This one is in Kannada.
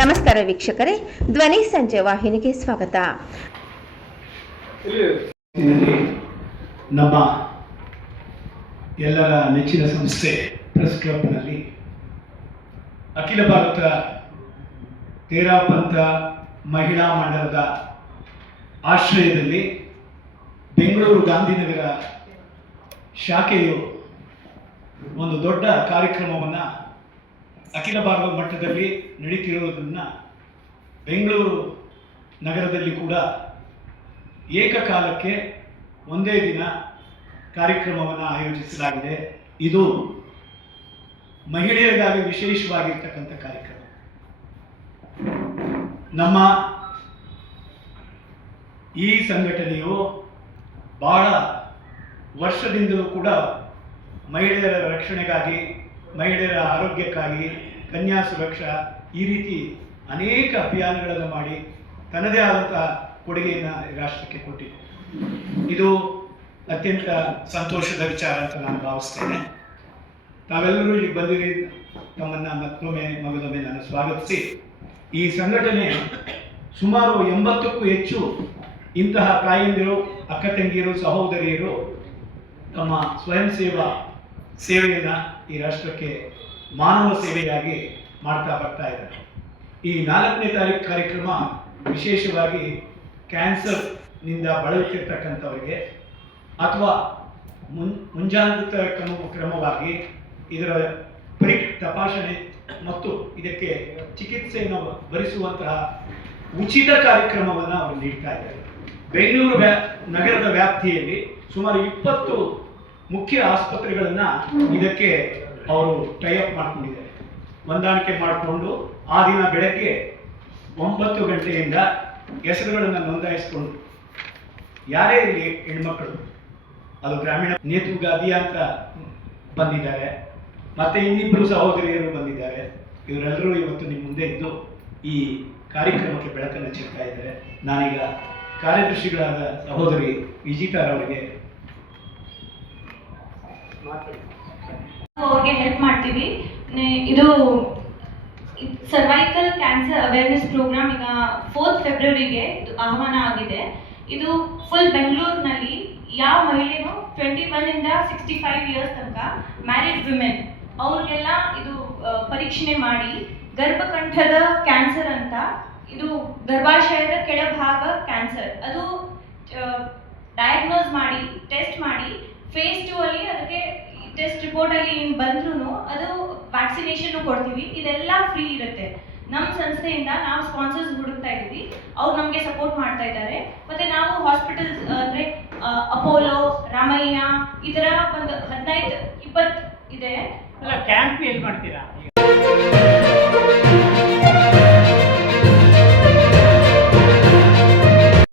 ನಮಸ್ಕಾರ ವೀಕ್ಷಕರೇ, ಧ್ವನಿ ಸಂಜೆ ವಾಹಿನಿಗೆ ಸ್ವಾಗತ. ನಮ್ಮ ಎಲ್ಲರ ನೆಚ್ಚಿನ ಸಂಸ್ಥೆ ಪ್ರೆಸ್ ಕ್ಲಬ್ನಲ್ಲಿ ಅಖಿಲ ಭಾರತ ತೇರಾಪಂಥ ಮಹಿಳಾ ಮಂಡಲದ ಆಶ್ರಯದಲ್ಲಿ ಬೆಂಗಳೂರು ಗಾಂಧಿನಗರ ಶಾಖೆಯು ಒಂದು ದೊಡ್ಡ ಕಾರ್ಯಕ್ರಮವನ್ನು ಅಖಿಲ ಭಾರತ ಮಟ್ಟದಲ್ಲಿ ನಡೀತಿರುವುದನ್ನು ಬೆಂಗಳೂರು ನಗರದಲ್ಲಿ ಕೂಡ ಏಕಕಾಲಕ್ಕೆ ಒಂದೇ ದಿನ ಕಾರ್ಯಕ್ರಮವನ್ನು ಆಯೋಜಿಸಲಾಗಿದೆ. ಇದು ಮಹಿಳೆಯರಿಗಾಗಿ ವಿಶೇಷವಾಗಿರ್ತಕ್ಕಂಥ ಕಾರ್ಯಕ್ರಮ. ನಮ್ಮ ಈ ಸಂಘಟನೆಯು ಬಹಳ ವರ್ಷದಿಂದಲೂ ಕೂಡ ಮಹಿಳೆಯರ ರಕ್ಷಣೆಗಾಗಿ, ಮಹಿಳೆಯರ ಆರೋಗ್ಯಕ್ಕಾಗಿ, ಕನ್ಯಾ ಸುರಕ್ಷಾ ಈ ರೀತಿ ಅನೇಕ ಅಭಿಯಾನಗಳನ್ನು ಮಾಡಿ ತನ್ನದೇ ಆದಂಥ ಕೊಡುಗೆಯನ್ನು ರಾಷ್ಟ್ರಕ್ಕೆ ಕೊಟ್ಟಿದೆ. ಇದು ಅತ್ಯಂತ ಸಂತೋಷದ ವಿಚಾರ ಅಂತ ನಾನು ಭಾವಿಸ್ತೇನೆ. ತಾವೆಲ್ಲರೂ ಇಲ್ಲಿ ಬಂದಿರಿ, ತಮ್ಮನ್ನು ಮಗದೊಮ್ಮೆ ನಾನು ಸ್ವಾಗತಿಸಿ, ಈ ಸಂಘಟನೆ ಸುಮಾರು 80ಕ್ಕೂ ಹೆಚ್ಚು ಇಂತಹ ತಾಯಂದಿರು, ಅಕ್ಕ ತಂಗಿಯರು, ಸಹೋದರಿಯರು ತಮ್ಮ ಸ್ವಯಂ ಸೇವೆಯನ್ನು ಈ ರಾಷ್ಟ್ರಕ್ಕೆ ಮಾನವ ಸೇವೆಯಾಗಿ ಮಾಡ್ತಾ ಬರ್ತಾ ಇದ್ದಾರೆ. ಈ 4ನೇ ತಾರೀಕು ಕಾರ್ಯಕ್ರಮ ವಿಶೇಷವಾಗಿ ಕ್ಯಾನ್ಸರ್ನಿಂದ ಬಳಲುತ್ತಿರ್ತಕ್ಕಂಥವರಿಗೆ ಅಥವಾ ಮುಂಜಾಗ್ರತಾ ಕ್ರಮವಾಗಿ ಇದರ ತಪಾಸಣೆ ಮತ್ತು ಇದಕ್ಕೆ ಚಿಕಿತ್ಸೆಯನ್ನು ಭರಿಸುವಂತಹ ಉಚಿತ ಕಾರ್ಯಕ್ರಮವನ್ನು ಅವರು ನೀಡ್ತಾ ಇದ್ದಾರೆ. ಬೆಂಗಳೂರು ನಗರದ ವ್ಯಾಪ್ತಿಯಲ್ಲಿ ಸುಮಾರು 20 ಮುಖ್ಯ ಆಸ್ಪತ್ರೆಗಳನ್ನು ಇದಕ್ಕೆ ಅವರು ಟೈಅಪ್ ಮಾಡ್ಕೊಂಡಿದ್ದಾರೆ. ಹೊಂದಾಣಿಕೆ ಮಾಡಿಕೊಂಡು ಆ ದಿನ ಬೆಳಗ್ಗೆ 9 ಗಂಟೆಯಿಂದ ಹೆಸರುಗಳನ್ನು ನೋಂದಾಯಿಸಿಕೊಂಡು ಯಾರೇ ಇಲ್ಲಿ ಹೆಣ್ಮಕ್ಕಳು, ಅದು ಗ್ರಾಮೀಣ ನೇತೃಗಾದಿ ಅಂತ ಬಂದಿದ್ದಾರೆ, ಮತ್ತೆ ಇನ್ನಿಬ್ಬರು ಸಹೋದರಿಯರು ಬಂದಿದ್ದಾರೆ. ಇವರೆಲ್ಲರೂ ಇವತ್ತು ನಿಮ್ಮ ಮುಂದೆ ಇದ್ದು ಈ ಕಾರ್ಯಕ್ರಮಕ್ಕೆ ಬೆಳಕನ್ನು ಚೆಲ್ತಾ ಇದ್ದಾರೆ. ನಾನೀಗ ಕಾರ್ಯದರ್ಶಿಗಳಾದ ಸಹೋದರಿ ವಿಜಿತಾರವರಿಗೆ ಅವ್ರಿಗೆ ಹೆಲ್ಪ್ ಮಾಡ್ತೀವಿ. ಇದು ಸರ್ವೈಕಲ್ ಕ್ಯಾನ್ಸರ್ ಅವೇರ್ನೆಸ್ ಪ್ರೋಗ್ರಾಮ್ ಈಗ 4th ಫೆಬ್ರವರಿಗೆ ಆಹ್ವಾನ ಆಗಿದೆ. ಇದು ಫುಲ್ ಬೆಂಗಳೂರಿನಲ್ಲಿ ಯಾವ ಮಹಿಳೆನೂ 21 ಇಂದ 65 ಇಯರ್ಸ್ ತನಕ ಮ್ಯಾರಿಡ್ ವಿಮೆನ್ ಅವ್ರಿಗೆಲ್ಲ ಇದು ಪರೀಕ್ಷಣೆ ಮಾಡಿ ಗರ್ಭಕಂಠದ ಕ್ಯಾನ್ಸರ್ ಅಂತ, ಇದು ಗರ್ಭಾಶಯದ ಕೆಳಭಾಗ ಕ್ಯಾನ್ಸರ್, ಅದು ಡಯಾಗ್ನೋಸ್ ಮಾಡಿ ಟೆಸ್ಟ್ ಮಾಡಿ phase 2 ಅಲ್ಲಿ ಅದಕ್ಕೆ ಟೆಸ್ಟ್ ರಿಪೋರ್ಟ್ ಅಲ್ಲಿ ಏನು ಬಂದ್ರೂ ಅದು ವ್ಯಾಕ್ಸಿನೇಷನ್ ಕೊಡ್ತೀವಿ. ಇದೆಲ್ಲ ಫ್ರೀ ಇರುತ್ತೆ. ನಮ್ಮ ಸಂಸ್ಥೆಯಿಂದ ನಾವು ಸ್ಪಾನ್ಸರ್ಸ್ ಹುಡುಕ್ತಾ ಇದ್ದೀವಿ, ಅವ್ರು ನಮಗೆ ಸಪೋರ್ಟ್ ಮಾಡ್ತಾ ಇದ್ದಾರೆ. ಮತ್ತೆ ನಾವು ಹಾಸ್ಪಿಟಲ್ಸ್ ಅಂದರೆ ಅಪೋಲೋ, ರಾಮಯ್ಯ ಈ ಥರ ಒಂದು 15-20 ಇದೆ. ಕ್ಯಾಂಪ್ ಎಲ್ಲಿ ಮಾಡ್ತೀರಾ?